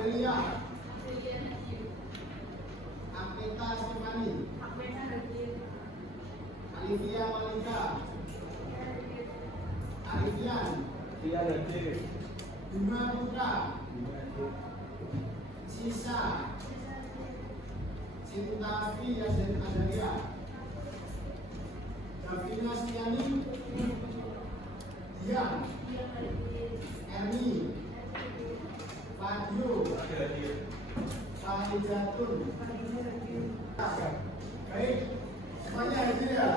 Amelia, Apeta Stefani, Alivia Malika, Alivian, Bima Putra, Sisa, Cinta Fi Azaria, Davina Stiani, Dian, Erni, Fadlu, Fahijatun. Baik, semuanya hadir ya?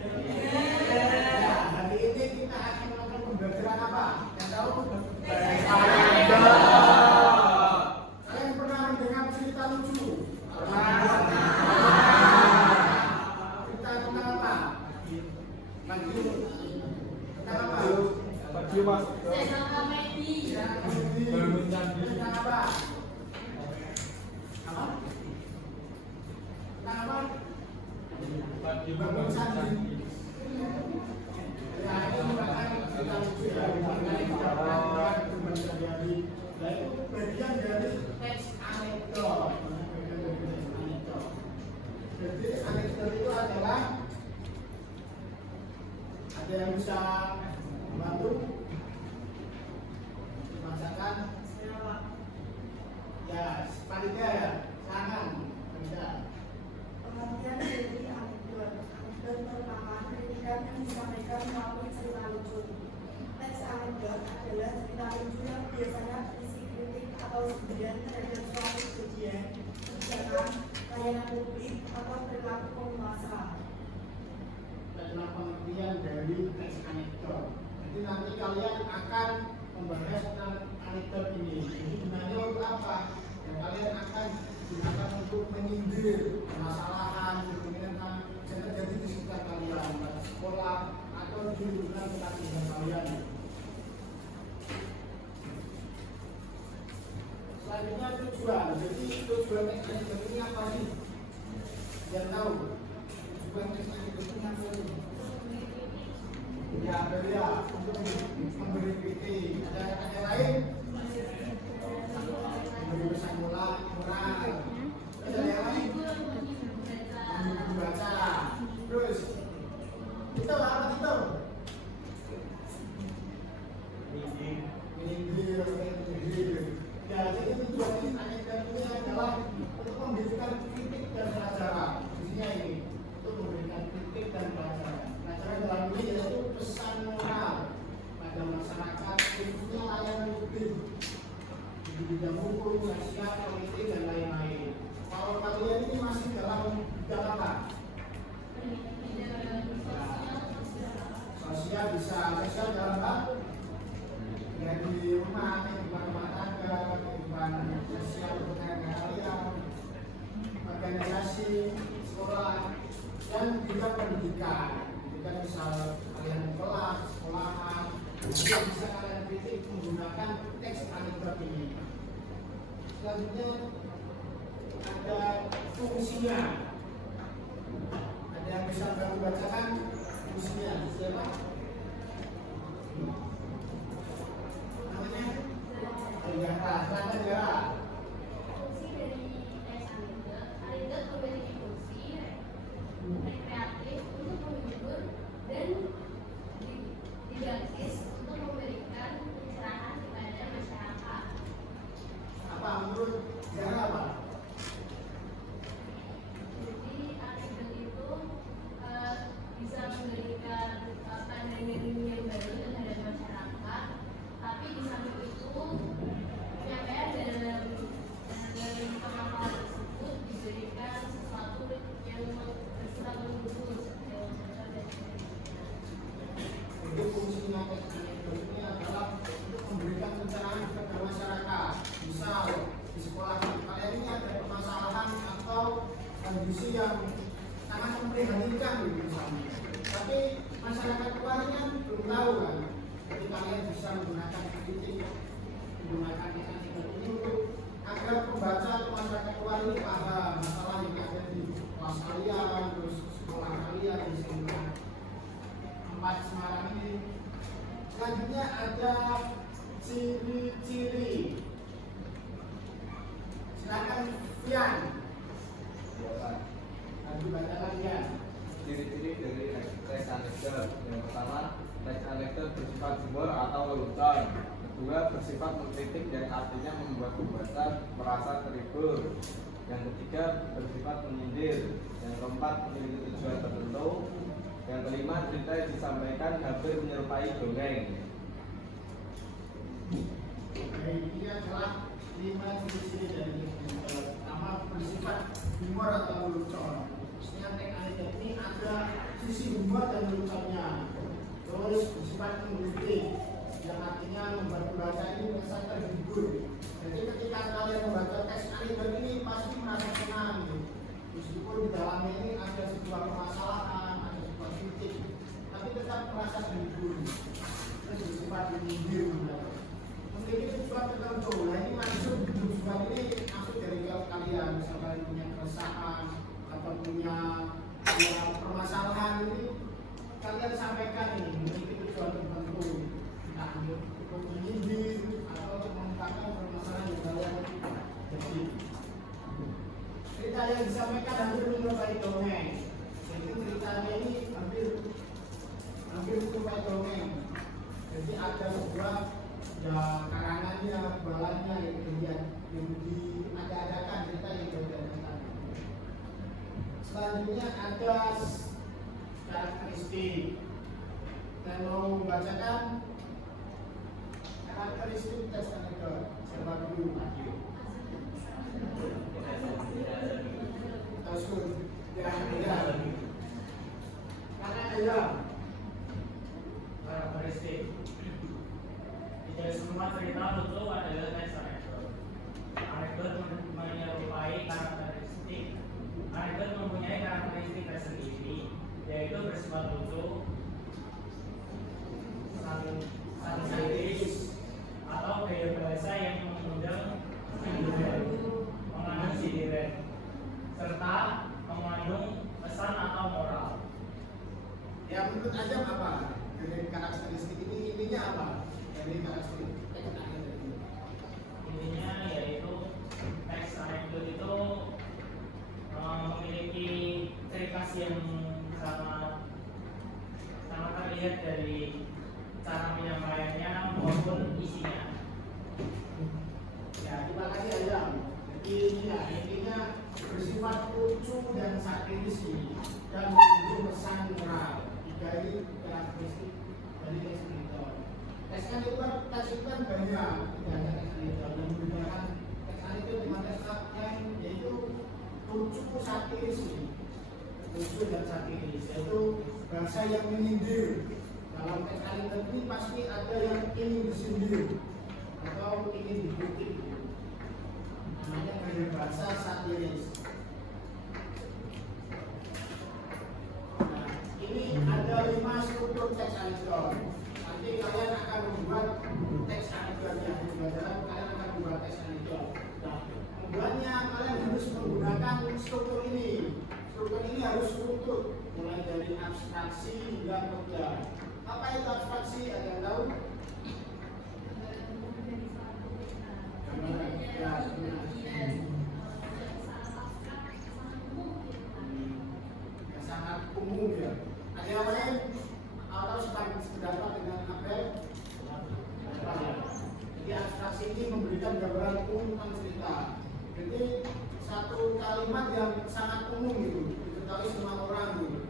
Ya, hari ini kita akan melakukan pembelajaran apa? Yang tahu? Kalian pernah mendengar cerita lucu? Cerita tentang apa? Tentang apa? Tentang apa? Bangun sandi. Ya, ini merupakan cerita lucu ya, mengenai kegiatan berbagai. Nah, itu bagian dari teks anekdot. Jadi anekdot itu adalah ada yang bisa membantu dibacakan. Ya, panitia ya, silakan. Pengertian dari anekdot pertama, kritikan yang disampaikan melalui cerita lucu. Teks anekdot adalah cerita lucu yang biasanya berisi kritik atau sebagian terhadap suatu kejadian, kebijakan, layanan publik, atau perilaku penguasa. Adalah pengertian dari teks anekdot. Jadi nanti kalian akan membahas tentang anekdot ini. Jadi gunanya untuk apa? Dan kalian akan gunakan untuk menyindir permasalahan kemungkinan yang terjadi di sekitar kalian, pada sekolah atau di lingkungan tempat tinggal kalian. Selanjutnya tujuan. Jadi tujuan teks anekdot ini apa sih? Yang tahu? Tujuan teks anekdot ini apa sih? Ya, berbeda untuk memberi kritik. Ada lain? Memberi pesan moral. Ada yang lain? Membaca. Terus itu apa itu? Menyindir. Ya, jadi tujuan anekdot ini adalah untuk memberikan kritik dan pelajaran. Isinya ini untuk memberikan kritik dan pelajaran. Pelajaran dalam ini yaitu pesan moral pada masyarakat, khususnya layanan publik di bidang hukum, sosial, politik dan lain-lain. Kalau kalian ini masih dalam bidang apa? Sosial bisa sosial dalam apa? Ya di rumah, kehidupan rumah tangga, kehidupan sosial berkaitan kalian, organisasi, sekolah, dan juga pendidikan. Pendidikan misal kalian di kelas, sekolahan, juga bisa kalian kritik menggunakan teks anekdot ini. Selanjutnya ada fungsinya. Ada yang bisa bantu bacakan fungsinya? Siapa? Namanya? Aryata. Silakan ya. Fungsi dari teks anekdot memiliki fungsi rekreatif untuk menghibur dan didaktis untuk memberikan pencerahan kepada masyarakat. Apa menurut Zahra apa? Jadi anekdot itu bisa memberikan pandangan yang baru terhadap masyarakat, tapi di samping itu penyampaian dalam pemaparan tersebut diberikan sesuatu yang bersifat menghibur. Jadi fungsinya teks anekdot ini adalah untuk memberikan pencerahan kepada masyarakat. Misal di sekolah kalian ini ada permasalahan atau kondisi yang sangat memprihatinkan misalnya. Tapi masyarakat luarnya belum tahu kan. Jadi kalian bisa menggunakan kritik, menggunakan teks anekdot ini untuk agar pembaca atau masyarakat luar ini paham masalah yang ada di kelas kalian, terus sekolah kalian di SMA 4 Semarang ini. Selanjutnya ada ciri-ciri. Pian, Biasa. nanti bacakan Pian. Ciri-ciri dari teks anekdot. Yang pertama, teks anekdot bersifat humor atau lelucon. Kedua, bersifat mengkritik yang artinya membuat pembaca merasa terhibur. Yang ketiga, bersifat menyindir. Yang keempat, memiliki tujuan tertentu. Yang kelima, cerita yang disampaikan hampir menyerupai dongeng. Ini adalah 5 ciri-ciri dari anekdot. Pertama, bersifat humor atau lelucon. Maksudnya teks anekdot ini ada sisi humor dan leluconnya. Terus bersifat mengkritik, yang artinya membuat pembaca ini merasa terhibur. Jadi ketika kalian membaca teks anekdot ini pasti merasa senang. Meskipun di dalamnya ini ada sebuah permasalahan, ada sebuah kritik, tapi tetap merasa terhibur. Terus bersifat menyindir. Mungkin itu tujuan tertentu. Nah ini maksud tujuan ini maksud dari kalian, misalkan punya keresahan atau punya permasalahan ini, kalian sampaikan ini memiliki tujuan tertentu, entah untuk menyindir atau untuk mengungkapkan permasalahan yang kalian jadi. Cerita yang disampaikan hampir menyerupai dongeng. Jadi ceritanya ini hampir menyerupai dongeng. Jadi ada sebuah karangannya, balannya yang diadakan cerita yang diadakan. Selanjutnya ada karakteristik. Saya mau membacakan karakteristik teks anekdot. Siapa dulu? Tasur. Ya. Karena ada karakteristik. Tidak semua cerita lucu adalah teks anekdot. Anekdot menyerupai karakteristik. Anekdot mempunyai karakteristik tersendiri, yaitu bersifat lucu, satiris, atau gaya bahasa yang mengundang mengandung sindiran, serta mengandung pesan atau moral. Ya menurut Ajam apa? Dari karakteristik ini intinya apa? Dari karakteristik teks anekdot ini. Intinya yaitu teks anekdot itu memiliki ciri khas yang sangat terlihat dari cara penyampaiannya maupun isinya. Ya, terima kasih Ajam. Jadi ini ya, intinya bersifat lucu dan satiris dan mengandung pesan moral. Tiga ini karakteristik dari teks anekdot. Teks anekdot kan banyak, tidak hanya teks anekdot dan menggunakan teks anekdot dengan teks yang yaitu lucu satiris, lucu dan satiris, yaitu bahasa yang menyindir. Dalam teks anekdot ini pasti ada yang ingin disindir atau ingin dikritik. Namanya gaya bahasa satiris. Nah, ini ada 5 struktur teks anekdot. Nanti kalian akan membuat teks anekdotnya. Pembelajaran kalian akan membuat teks anekdot. Nah, membuatnya kalian harus menggunakan struktur ini. Struktur ini harus struktur, mulai dari abstraksi hingga modal. Apa itu abstraksi? Ada yang tahu? Ya, sangat umum ya. Ada yang lain atau sependapat dengan Abel? Jadi abstraksi ini memberikan gambaran umum tentang cerita. Jadi satu kalimat yang sangat umum gitu, diketahui semua orang gitu.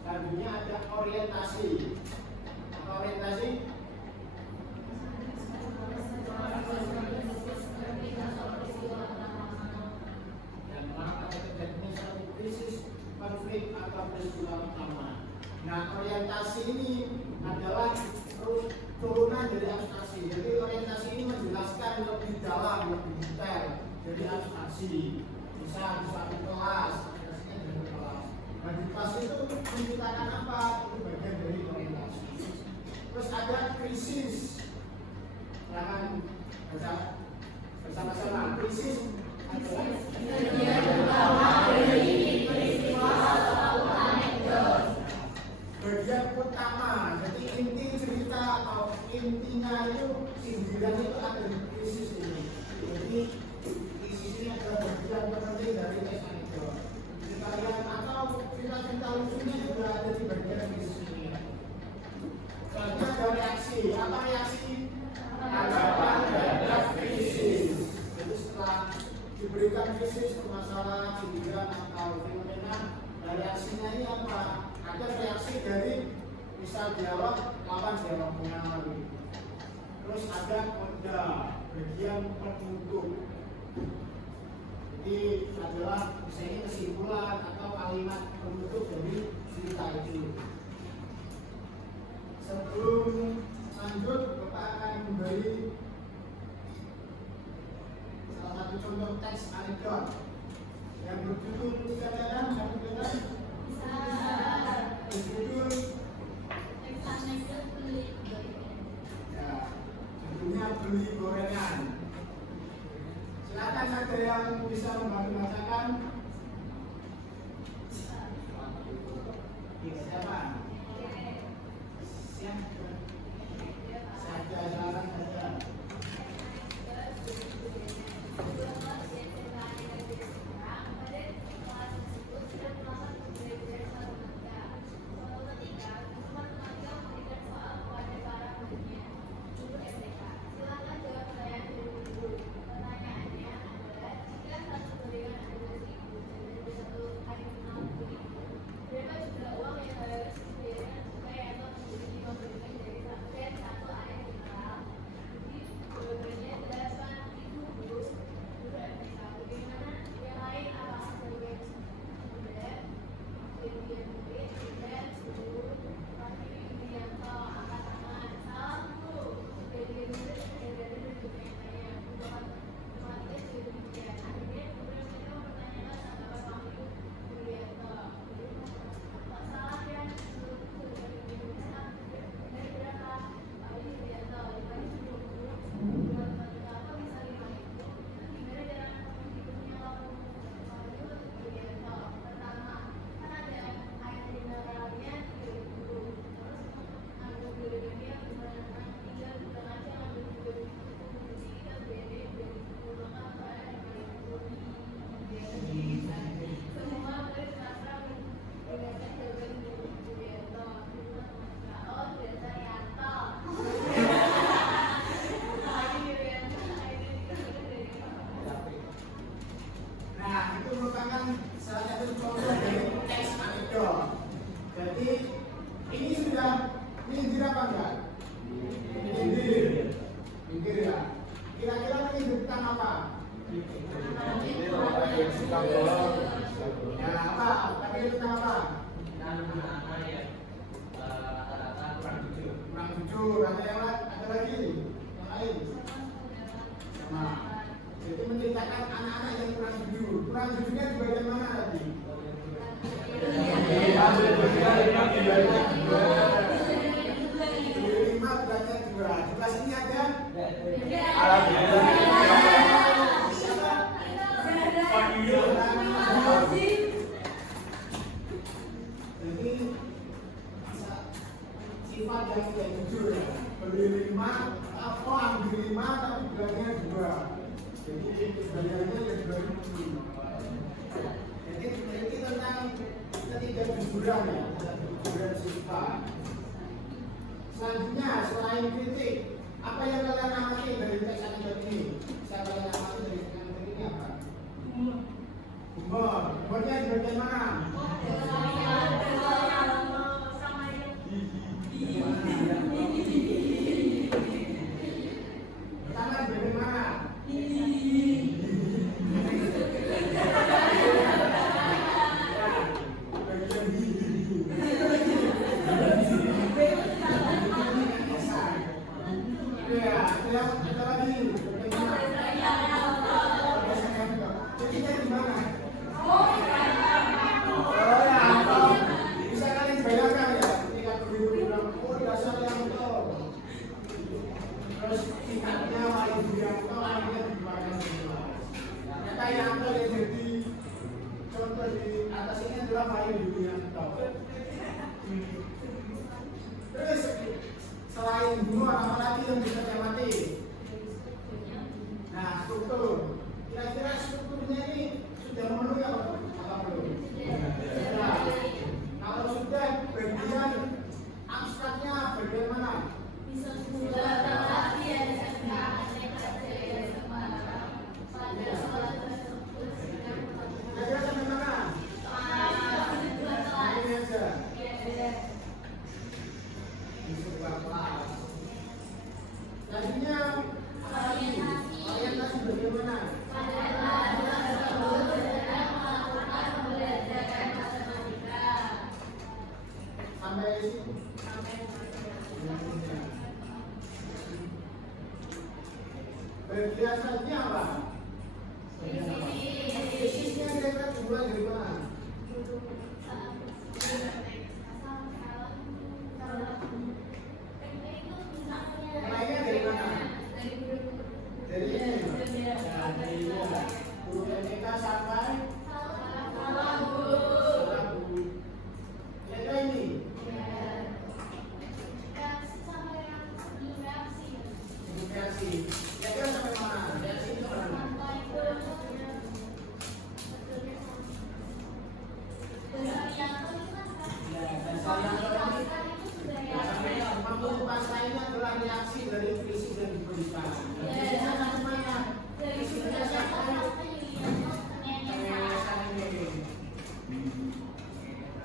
Selanjutnya ada orientasi. Apa orientasi? Dan mengapa terjadinya satu krisis, konflik atau peristiwa utama. Nah, orientasi ini adalah turunan dari abstraksi. Jadi orientasi ini menjelaskan lebih dalam, lebih detail dari abstraksi. Misal di suatu kelas, orientasinya dari kelas. Nah, di kelas itu menceritakan apa? Itu bagian dari orientasi. Terus ada krisis. Jangan bersama-sama. Krisis adalah bagian utama. Jadi inti cerita atau intinya itu sindiran itu ada di krisis ini. Jadi krisis ini adalah bagian diberikan krisis, permasalahan, sindiran atau fenomena. Dan reaksinya ini apa? Ada reaksi dari misal dialog lawan dialog mengalami. Terus ada koda bagian penutup. Jadi adalah misalnya kesimpulan atau kalimat penutup dari cerita itu. Sebelum lanjut, Bapak akan memberi salah satu contoh teks anekdot yang berjudul Tiga Jalan Satu Jalan. Berjudul ya, judulnya Beli Gorengan. Silakan ada yang bisa membantu bacakan. Siapa? Siapa? Saja, silakan saja. Selanjutnya, selain kritik, apa yang kalian amati dari teks anekdot ini? Saya kalian amati dari teks anekdot ini apa? Humor. Humornya di bagian mana? Pertama di bagian mana? Terus selain humor apa lagi yang bisa diamati? Nah, struktur. Kira-kira strukturnya ini sudah memenuhi apa belum? Sudah. Kalau sudah, bagian abstraknya bagian mana? biasanya apa? Krisisnya kira-kira dimulai dari mana? Mulainya dari mana? Dari guru TK sampai kira-kira ini. Reaksi. Kira-kira sampai mana? Reaksi itu mana? Sampai mampu pasainya adalah reaksi dari krisis yang diberikan. Jadi jangan semuanya. Krisisnya sampai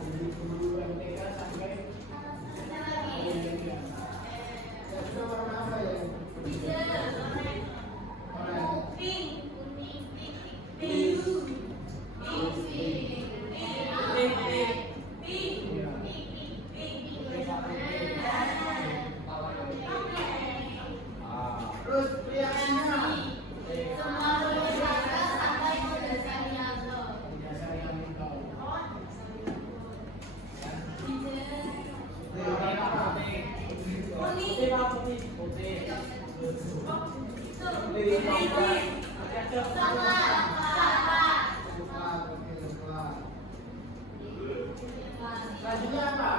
dari guru MTK sampai sudah warna apa ya? Terus reaksinya dasar yang tahu. Selanjutnya apa?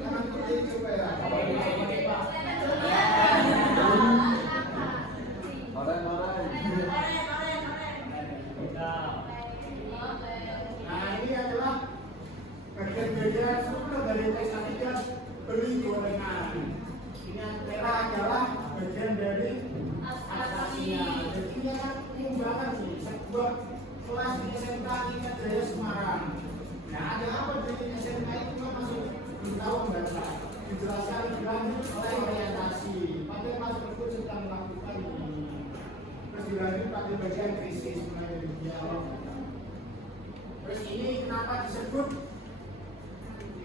Jangan putih coba ya. Nah ini adalah bagian-bagian struktur dari teks ketiga beli gorengan. Ini yang merah adalah bagian dari abstraksinya. Jadi ini kan pengembangan nih sebuah kelas di SMK Tingkat Jaya Semarang. Nah ada apa dari SMK itu kan masih belum tahu membaca. Dijelaskan lebih lanjut oleh orientasi. Pakai mas tersebut sedang melakukan ini. Terus dilanjut pada bagian krisis mulai dari dialog. Terus ini kenapa disebut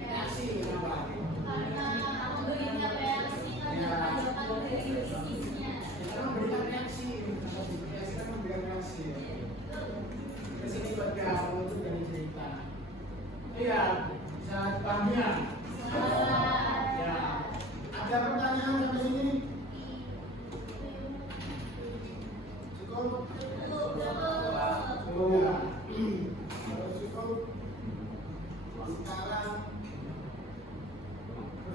reaksi? Kenapa? Karena memberikan reaksi. Reaksi kan memberikan reaksi. Terus ini buat kamu itu dari cerita. Iya, bisa dipahami ya? Ya. Ada pertanyaan sampai sini? Cukup? Cukup. Cukup. Sekarang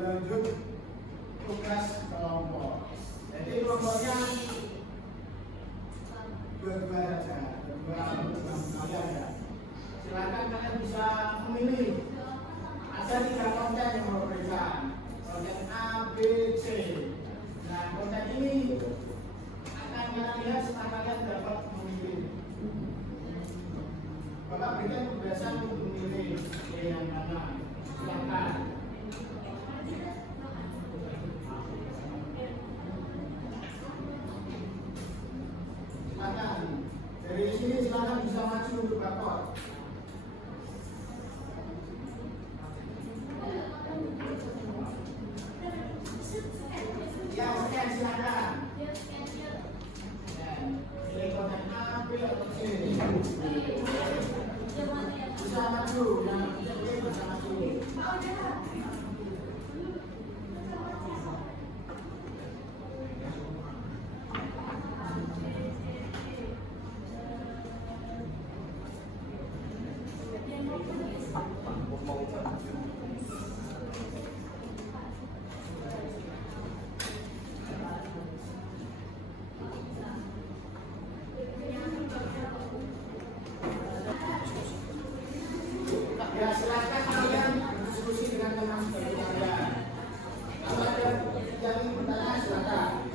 lanjut tugas kelompok. Jadi kelompoknya dua-dua saja, dua kalian ya. Silakan kalian bisa memilih. Ada 3 konten yang mau berikan. Konten A, B, C. Nah konten ini akan kalian lihat setelah kalian dapat memilih. Bapak berikan kebiasaan untuk memilih yang mana. Silakan. Silakan. Dari sini silakan bisa maju untuk bakor. Ya, sekian silakan. Pilih konten A, B, atau C. Bisa maju, yang bisa maju. Ya silakan kalian berdiskusi dengan teman seperti kalian. Kalau ada yang ingin bertanya silakan.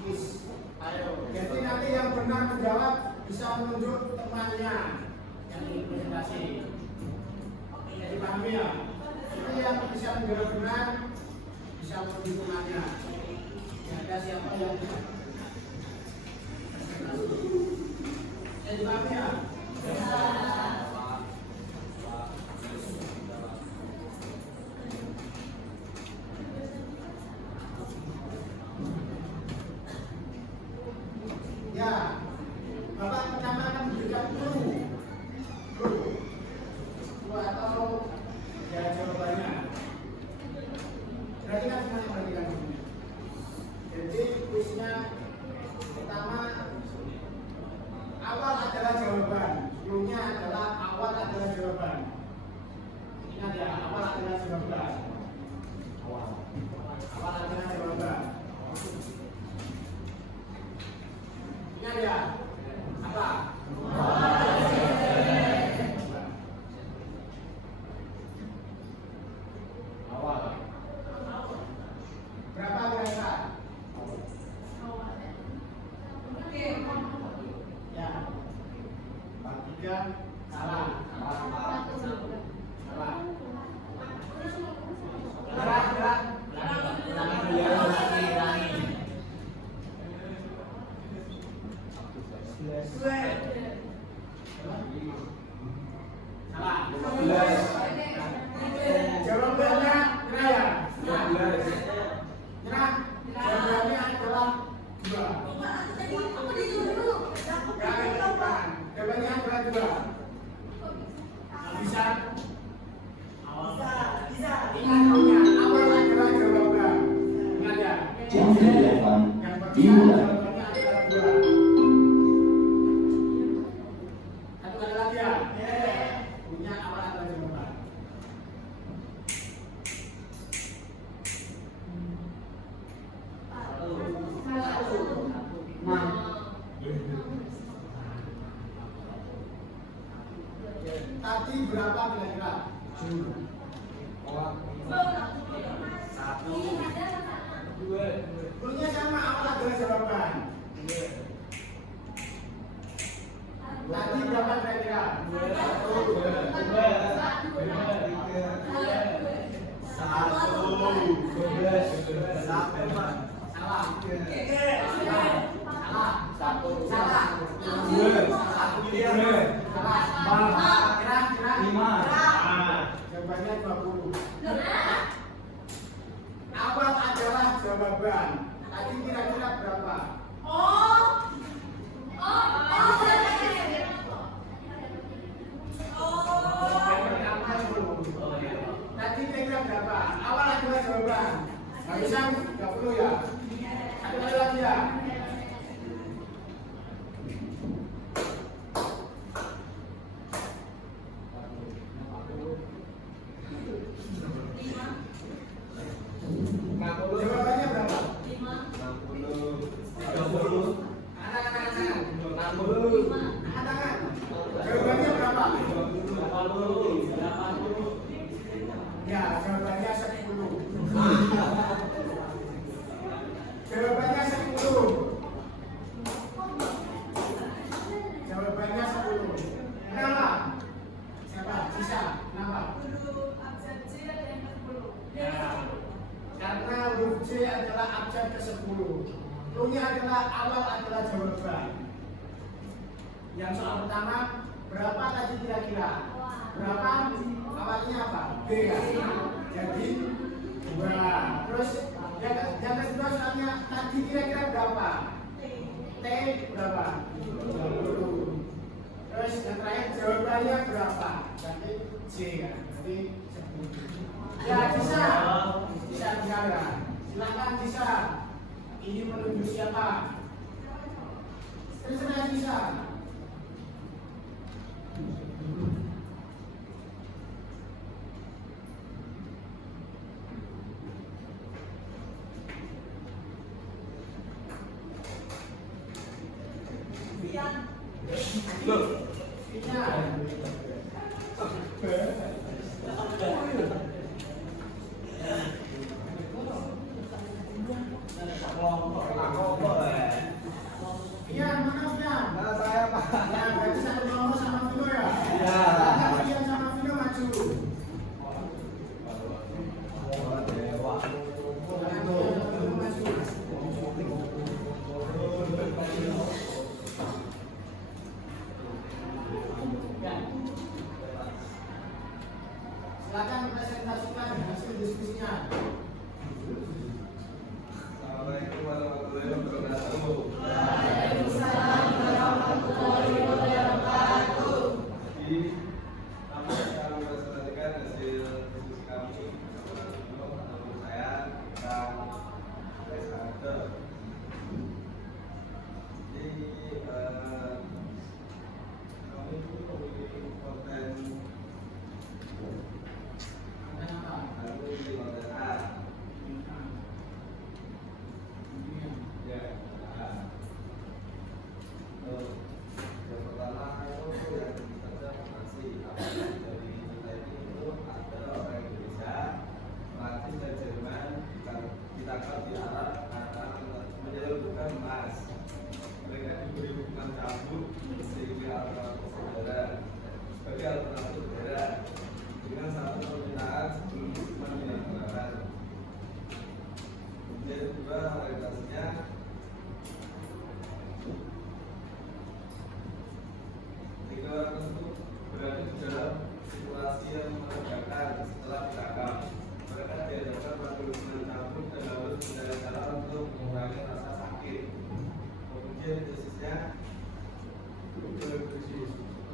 Kiss. Ayo. Jadi nanti yang benar menjawab bisa menunjuk temannya yang ingin presentasi. Jadi pahami ya. Itu yang bisa menjawab benar bisa menunjuk temannya. Ada siapa yang jadi pahami ya. Ya, Bapak pertama akan memberikan clue atau ya jawabannya. Perhatikan semuanya, perhatikan. Jadi kuisnya pertama awal adalah jawaban. Clue-nya adalah awal adalah jawaban. Ingat ya, awal adalah jawaban. Awal adalah jawaban. Ingat ya, apa? Awal. Berapa kira-kira? Ya. 43 salah. Salah. Gerak. Salah. Jawabannya nyerah ya? Nyerah. Jawabannya adalah 2. Jawabannya adalah 2. Bisa? Bisa. Ingat punya awal adalah jawaban. Ingat ya? Jam 8 Yang pertama dimulai. jawabannya adalah 2. Satu kali lagi ya? Punya awal adalah jawaban. Tadi berapa kira-kira? 1, 2, Cluenya sama, awal adalah jawaban. Tadi berapa kira-kira? 5. Jawabannya 20. Awal adalah jawaban. Tadi kira-kira berapa? Yang pertama 10. Tadi kira-kira berapa? Awal adalah jawaban. Barusan 30 ya? Satu kali lagi ya? Jawabannya berapa? Angkat tangan. Jawabannya berapa? Ya, jawabannya 10. Jawabannya 10. Jawabannya 10. Kenapa? Siapa? Sisa. Kenapa? Ya, karena huruf J adalah abjad ke-10. Cluenya adalah awal adalah jawaban. Yang soal pertama, berapa tadi kira-kira? Berapa? Awalnya apa? B ya? Jadi 2. Terus yang kedua soalnya tadi kira-kira berapa? T berapa? 20. Terus yang terakhir jawabannya berapa? Jadi J ya? Jadi 10. Ya bisa ya. Silakan bisa. Ini menunjuk siapa? Terserah bisa. Loh, Iya. sebagai alternatif daerah dengan satu permintaan sebelum penyelenggaraan. Kemudian kedua realisasinya tiga orang tersebut berada di dalam situasi yang menegakkan setelah ditangkap. Mereka diajarkan pada hubungan cabut dan harus mencari cara untuk mengurangi rasa sakit. Kemudian tesisnya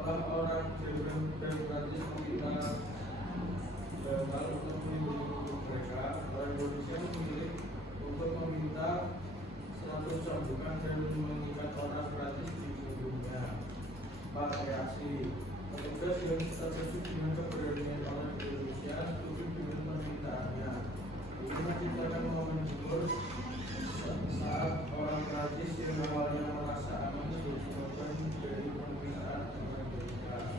setelah orang demokratis meminta dalam untuk melindungi mereka, orang Indonesia memilih untuk meminta 100 cambukan dan mengikat orang gratis di punggungnya. Pak reaksi petugas yang terkejut dengan keberanian orang Indonesia setuju dengan permintaannya. Ini menciptakan momen jujur saat orang gratis yang awalnya merasa aman disebabkan dari pemeriksaan orang Indonesia.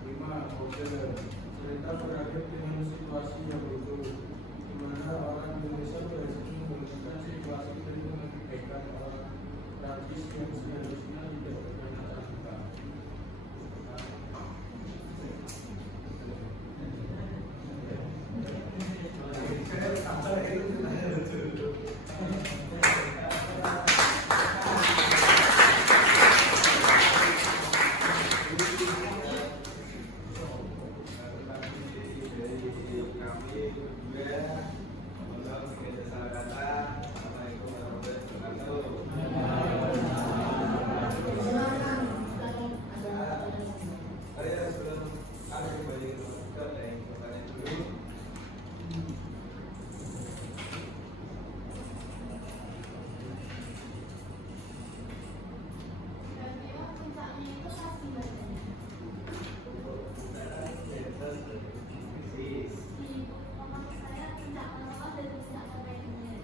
5. Model cerita berakhir dengan situasi yang lucu, di mana orang Indonesia berhasil memulihkan situasi dan mengakibatkan orang Prancis yang seharusnya tidak berpernah terbuka. Kira-kira puncaknya itu pas di badannya. Di otak saya puncak pertama dan puncak lainnya.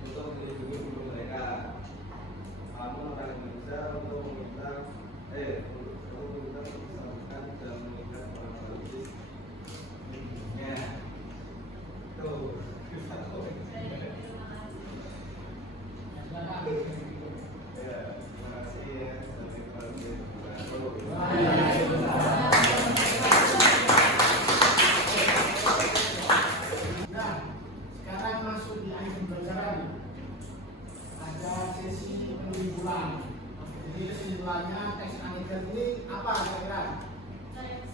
Untuk melindungi guru mereka, namun orang Indonesia untuk meminta diselamatkan dan mengikat orang Prancis. Ya, tuh. Terima kasih. Ya, terima kasih ya. Sampai jumpa. Nah, sekarang masuk di akhir pembelajaran. Ada sesi penyimpulan. Jadi kesimpulannya teks anekdot ini apa kira-kira? Teks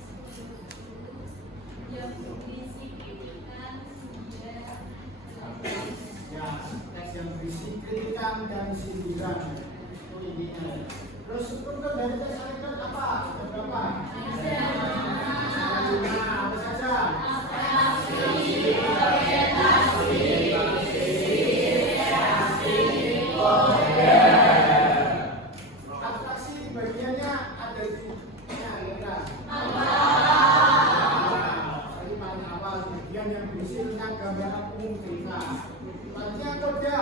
yang berisi kritikan, sindiran, Ya, teks yang berisi kritikan dan sindiran. Itu intinya. Terus struktur dari teks anekdot apa? Ada berapa? Ada 5. Apa saja? Abstraksi bagiannya ada di kira-kira. Tadi paling awal bagian yang berisi tentang gambaran umum cerita. Selanjutnya koda,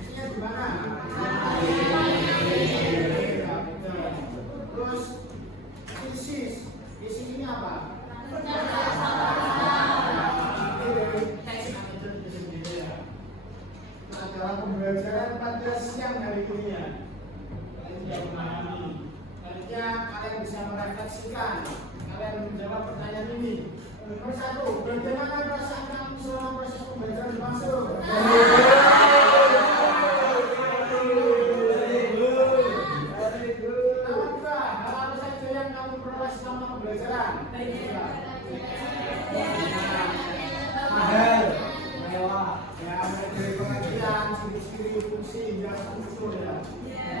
isinya di mana? Ya, betul. Terus tesis, isinya apa? Adalah pembelajaran pada siang hari ini ya. Kalian tidak memahami. Artinya kalian bisa merefleksikan. Kalian menjawab pertanyaan ini. Nomor 1, bagaimana perasaan kamu selama proses pembelajaran berlangsung? Nomor 2, hal apa saja yang kamu peroleh selama pembelajaran? Mahal, mewah, ya dari pengajian, ciri-ciri fungsi yang muncul ya.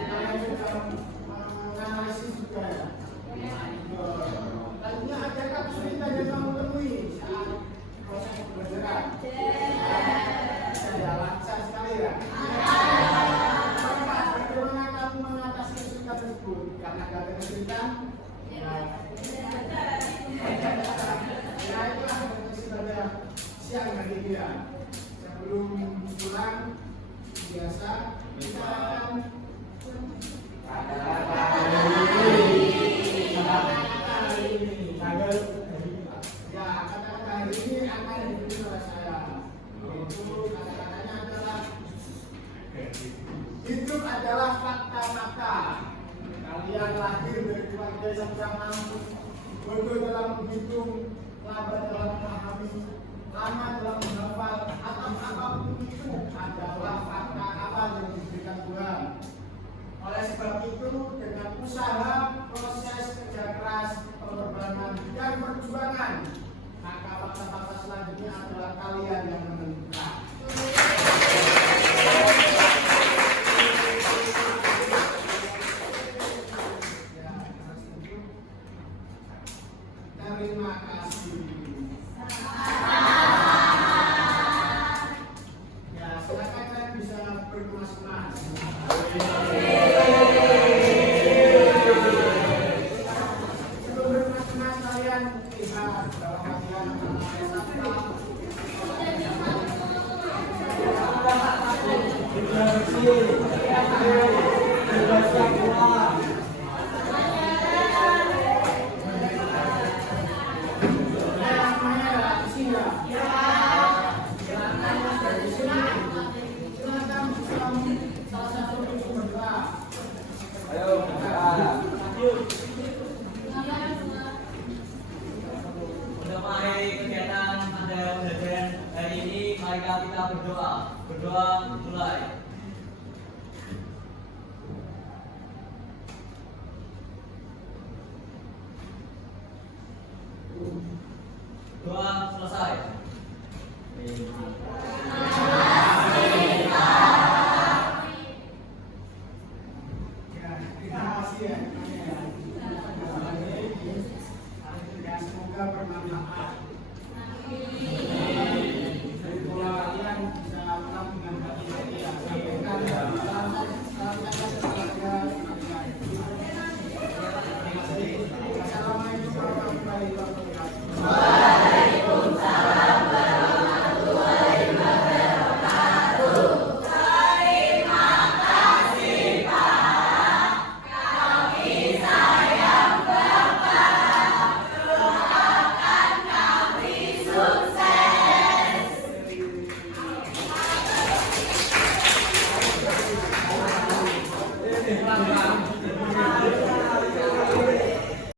Kalian sudah menganalisis juga ya. Tadinya adakah kesulitan yang kamu temui saat proses pembelajaran? Ya, lancar sekali ya. Nomor 4, siang hari ini ya. Sebelum pulang biasa kita akan ya kata-kata hari ini akan diberi oleh saya. Itu kata-katanya adalah hidup adalah fakta-fakta. Kalian lahir dari keluarga yang kurang mampu, bodoh dalam menghitung, lambat dalam memahami, lama dalam menghafal, atau apapun itu adalah fakta awal yang diberikan Tuhan. Oleh sebab itu, dengan usaha, proses kerja keras, pengorbanan, dan perjuangan, maka fakta-fakta selanjutnya adalah kalian yang menentukan. Terima kasih. Ya, silakan kalian bisa berkemas-kemas. Sebelum berkemas-kemas kalian lihat bahwa kalian Ayo, Untuk mengakhiri kegiatan pada pembelajaran hari ini, mari kita berdoa. Berdoa mulai. Doa selesai.